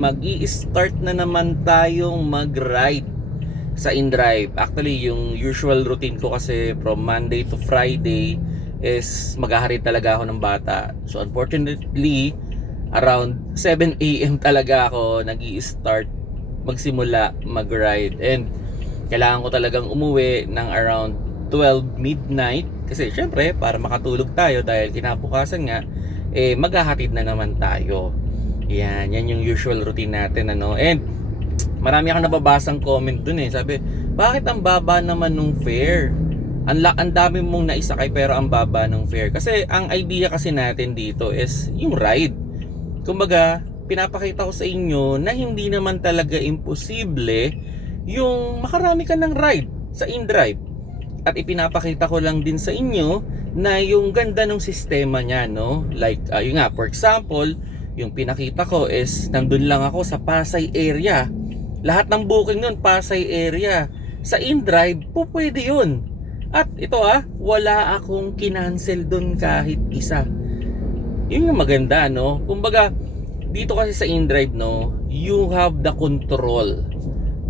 Mag-i-start na naman tayong mag-ride sa InDrive. Actually, yung usual routine ko kasi from Monday to Friday is maghahatid talaga ako ng bata. So unfortunately, around 7 AM talaga ako nag-i-start magsimula mag-ride. And kailangan ko talagang umuwi ng around 12 midnight kasi syempre para makatulog tayo dahil kinabukasan nga maghahatid na naman tayo. Yan yung usual routine natin, ano. And marami akong nababasang comment dun eh. Sabi, bakit ang baba naman nung fare? Ang dami mong naisakay pero ang baba ng fare. Kasi ang idea kasi natin dito is yung ride. Kumbaga, pinapakita ko sa inyo na hindi naman talaga imposible yung makarami ka ng ride sa InDrive. At ipinapakita ko lang din sa inyo na yung ganda ng sistema niya, no? Like, yun nga, for example, yung pinakita ko is nandun lang ako sa Pasay area. Lahat ng booking nun Pasay area. Sa InDrive po pwede yun. At ito wala akong kinancel dun kahit isa. Yun yung maganda, no? Kumbaga dito kasi sa InDrive, no, you have the control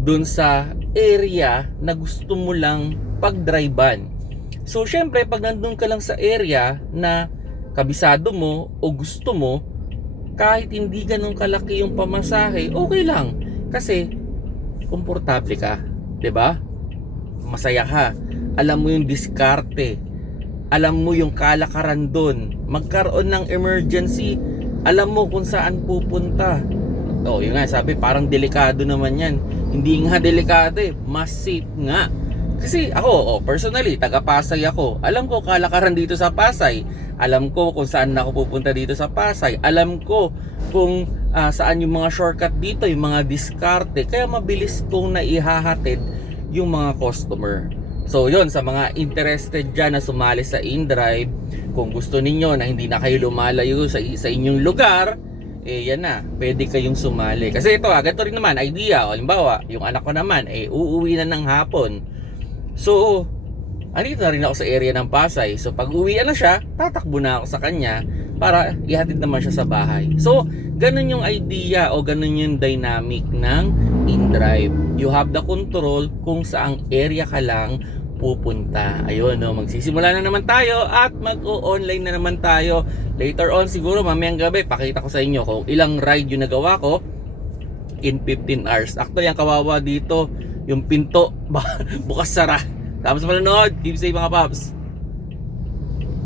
dun sa area na gusto mo lang pag-drivean. So syempre pag nandun ka lang sa area na kabisado mo o gusto mo, kahit hindi ganun kalaki yung pamasahe, okay lang. Kasi komportable ka, 'di ba? Masaya ka. Alam mo yung diskarte. Alam mo yung kalakaran doon. Magkaroon ng emergency, alam mo kung saan pupunta. Oh, yun nga, sabi parang delikado naman 'yan. Hindi nga delikado mas safe nga. Kasi ako, personally, taga Pasay ako. Alam ko kalakaran dito sa Pasay. Alam ko kung saan ako pupunta dito sa Pasay. Alam ko kung saan yung mga shortcut dito, yung mga diskarte. Kaya mabilis kong naihahatid yung mga customer. So yun, sa mga interested dyan na sumali sa InDrive, kung gusto ninyo na hindi na kayo lumalayo sa inyong lugar, yan na, pwede kayong sumali. Kasi ito, ganito rin naman, idea. Halimbawa, yung anak ko naman, uuwi na ng hapon. So, andito na rin ako sa area ng Pasay. So, pag uwian na siya, tatakbo na ako sa kanya para ihatid naman siya sa bahay. So, ganun yung idea o ganun yung dynamic ng InDrive. You have the control kung saang area ka lang pupunta. Ayun, no, magsisimula na naman tayo at mag-o-online na naman tayo. Later on, siguro mamayang gabi, pakita ko sa inyo kung ilang ride yung nagawa ko in 15 hours. Actually, ang kawawa dito, yung pinto bukas sara. Tapos manonood, keep safe mga paps.